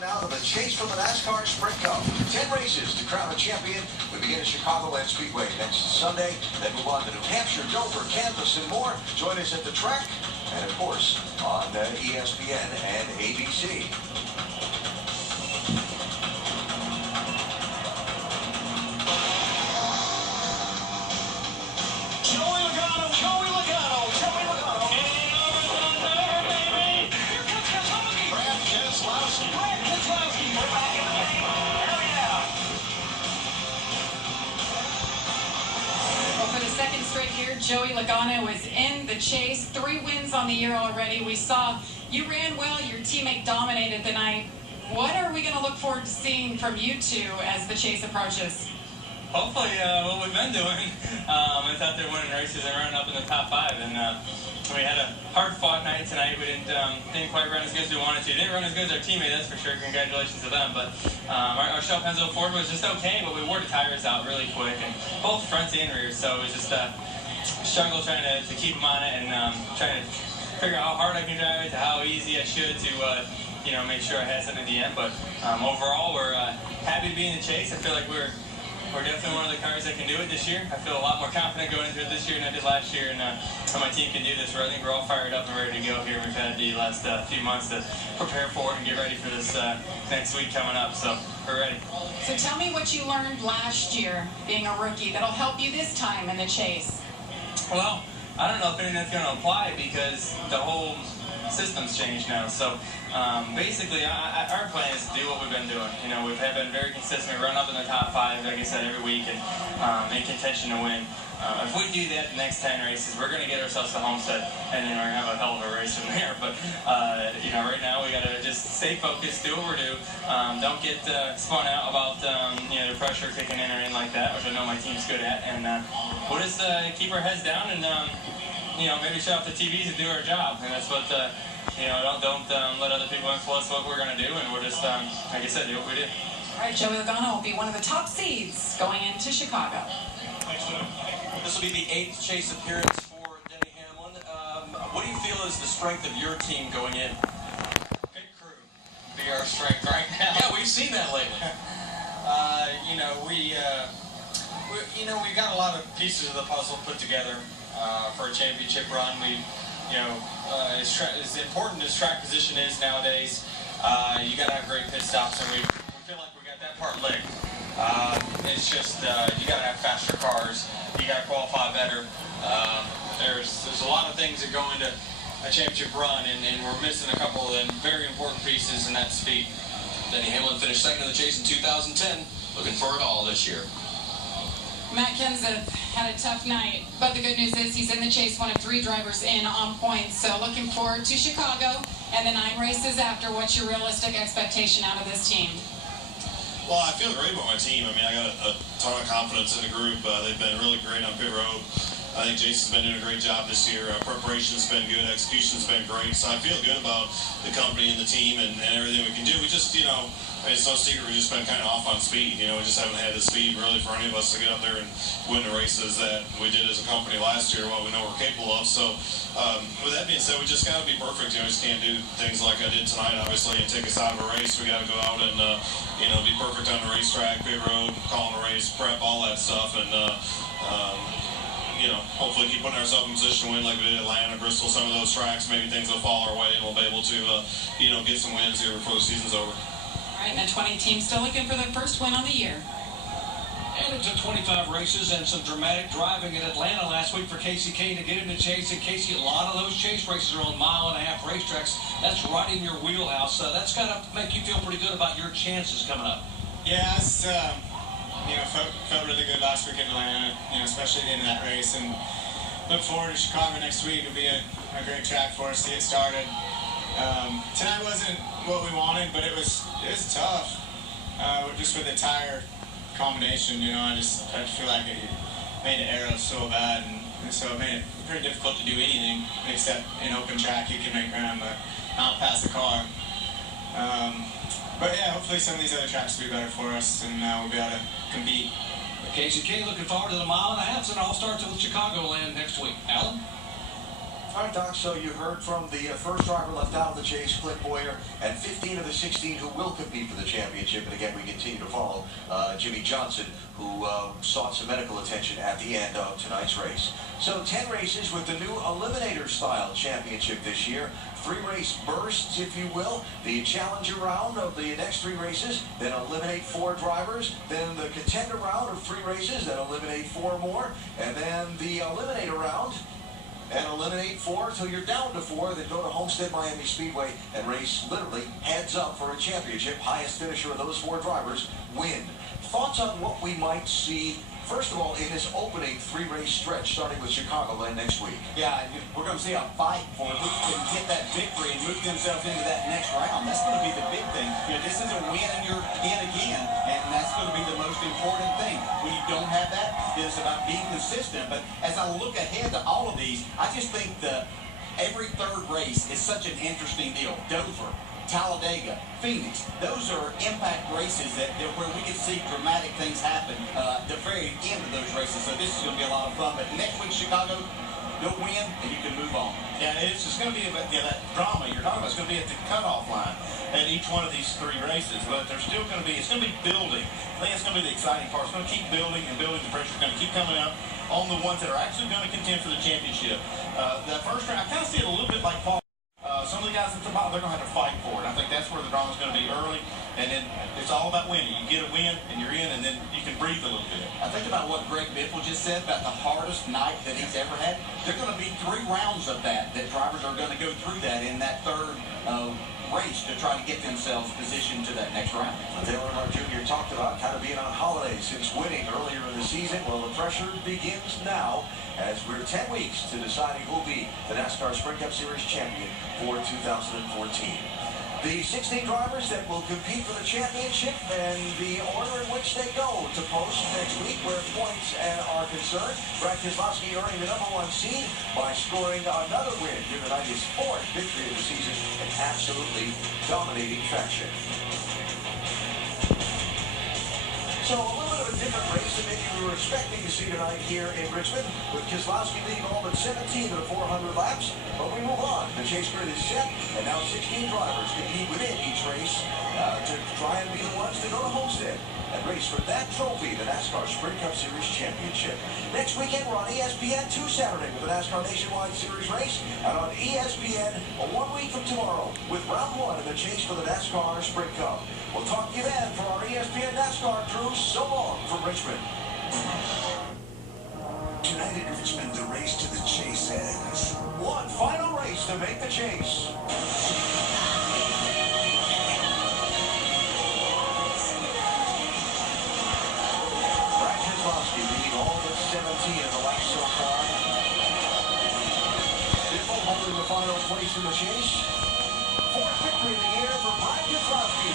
Now to the chase for the NASCAR Sprint Cup. 10 races to crown a champion. We begin at Chicagoland Speedway next Sunday, then move on to New Hampshire, Dover, Kansas, and more. Join us at the track and, of course, on ESPN and ABC. Second straight year, Joey Logano is in the chase. 3 wins on the year already. We saw you ran well. Your teammate dominated the night. What are we going to look forward to seeing from you two as the chase approaches? Hopefully, what we've been doing. It's out there winning races and running up in the top 5. And we had a hard-fought night tonight. We didn't quite run as good as we wanted to. Didn't run as good as our teammate, that's for sure. Congratulations to them. But our Shell Penzo Ford was just okay, but we wore the tires out really quick, and both front and rear. So it was just a struggle trying to keep them on it and trying to figure out how hard I can drive it to how easy I should to make sure I had something at the end. But overall, we're happy to be in the chase. I feel like we're definitely one of the cars that can do it this year. I feel a lot more confident going into it this year than I did last year, and my team can do this. I think we're all fired up and ready to go here. We've had the last few months to prepare for it and get ready for this next week coming up, so we're ready. So tell me what you learned last year being a rookie that'll help you this time in the chase. Well, I don't know if anything that's going to apply because the whole system's changed now. So basically, our plan is to do what we've been doing. We've been very consistent. We run up in the top 5, like I said, every week, and in contention to win. If we do that the next 10 races, we're going to get ourselves to Homestead, and then we're going to have a hell of a race from there. But right now we got to just stay focused, do what we're doing. Don't get spun out about the pressure kicking in or anything like that, which I know my team's good at. And we'll just keep our heads down and maybe shut off the TVs and do our job. And that's what don't let other people influence what we're going to do. And we'll just, like I said, do what we do. All right, Joey Logano will be one of the top seeds going into Chicago. Thanks, Joey. This will be the 8th chase appearance for Denny Hamlin. What do you feel is the strength of your team going in? Pit crew be our strength right now. Yeah, we've seen that lately. We've got a lot of pieces of the puzzle put together for a championship run. As important as track position is nowadays, you got to have great pit stops, and we feel like we got that part licked. It's just you got to have faster cars. You got to qualify better. There's a lot of things that go into a championship run, and we're missing a couple of the very important pieces, and that's speed. Denny Hamlin finished second in the chase in 2010. Looking for it all this year. Matt Kenseth had a tough night, but the good news is he's in the chase, one of 3 drivers in on points. So looking forward to Chicago and the 9 races after. What's your realistic expectation out of this team? Well, I feel great about my team. I got a ton of confidence in the group. They've been really great on pit road. I think Jason's been doing a great job this year. Preparation's been good. Execution's been great. So I feel good about the company and the team and everything we can do. We just, it's no secret we've just been kind of off on speed. We just haven't had the speed really for any of us to get up there and win the races that we did as a company last year, what we know we're capable of. So with that being said, we just got to be perfect. We just can't do things like I did tonight, obviously, and take us out of a race. We got to go out and, be perfect on the racetrack, pit road, calling a race, prep, all that stuff. And, hopefully keep putting ourselves in position to win like we did at Atlanta, Bristol, some of those tracks. Maybe things will fall our way and we'll be able to, get some wins here before the season's over. All right, and the 20 team still looking for their first win on the year. And into 25 races and some dramatic driving in Atlanta last week for Casey Kane to get in the chase. And Casey, a lot of those chase races are on 1.5 mile racetracks. That's right in your wheelhouse. So that's got to make you feel pretty good about your chances coming up. Yeah, it's, felt really good last week in Atlanta, especially at the end of that race. And look forward to Chicago next week. It'll be a great track for us to get started. Tonight wasn't what we wanted, but it was tough. Just with the tire combination, I just feel like it made the arrow so bad, and so it made it pretty difficult to do anything except in open track you can make ground, but not pass the car. But yeah, hopefully some of these other tracks will be better for us, and we'll be able to compete. Casey K looking forward to the 1.5 miles, and I'll start to Chicagoland next week. Alan? All right, Doc, so you heard from the first driver left out of the chase, Clint Boyer, and 15 of the 16 who will compete for the championship. And again, we continue to follow Jimmy Johnson, who sought some medical attention at the end of tonight's race. So 10 races with the new Eliminator-style championship this year. 3-race bursts, if you will. The challenger round of the next 3 races, then eliminate 4 drivers. Then the contender round of 3 races, then eliminate 4 more. And then the eliminator round, and eliminate 4 until you're down to 4. Then go to Homestead Miami Speedway and race literally heads up for a championship. Highest finisher of those 4 drivers win. Thoughts on what we might see, first of all, in this opening 3-race stretch starting with Chicagoland next week? Yeah, we're going to see a fight for who can get that victory and move themselves into that next round. That's going to be the big thing. You know, this is a win and you're in again, and that's going to be the most important thing. When you don't have that, it's about being consistent. But as I look ahead to all of these, I just think that every 3rd race is such an interesting deal. Dover, Talladega, Phoenix, those are impact races that where we can see dramatic things happen at the very end of those races. So this is going to be a lot of fun. But next week, Chicago, go win and you can move on. Yeah, it's just going to be about that drama you're talking about. It's going to be at the cutoff line at each one of these 3 races. But there's still going to be, it's going to be building. I think it's going to be the exciting part. It's going to keep building and building. The pressure's going to keep coming up on the ones that are actually going to contend for the championship. That first round, I kind of see it a little bit like Paul. Some of the guys at the bottom, they're going to have to fight for it. I think that's where the drama's going to be early, and then it's all about winning. You get a win, and you're in, and then you can breathe a little bit. I think about what Greg Biffle just said about the hardest night that he's ever had. There's going to be 3 rounds of that drivers are going to go through that in that 3rd race to try to get themselves positioned to that next round. Dale Earnhardt Jr. talked about kind of being on holiday since winning earlier in the season. Well, the pressure begins now as we're 10 weeks to deciding who will be the NASCAR Sprint Cup Series champion for 2014. The 16 drivers that will compete for the championship and the order in which they go to post next week where points are concerned. Brad Keselowski earning the #1 seed by scoring another win, giving tonight his 4th victory of the season, an absolutely dominating fashion. So a little bit of a different race than maybe we were expecting to see tonight here in Richmond, with Keselowski leading all but 17 of the 400 laps. But we move on. The chase grid is set, and now 16 drivers compete within each race to try and be the ones to go to Homestead and race for that trophy, the NASCAR Sprint Cup Series Championship. Next weekend, we're on ESPN 2 Saturday with the NASCAR Nationwide Series race, and on ESPN 1 week from tomorrow with round 1 of the chase for the NASCAR Sprint Cup. We'll talk to you then for our ESPN NASCAR crew. So long from Richmond. Tonight in Richmond, the race to the chase ends. One final race to make the chase. Brad Keselowski leading all but 17 in the lap so far. Biffle holding the final place in the chase. 4th victory in the year for Brad Keselowski.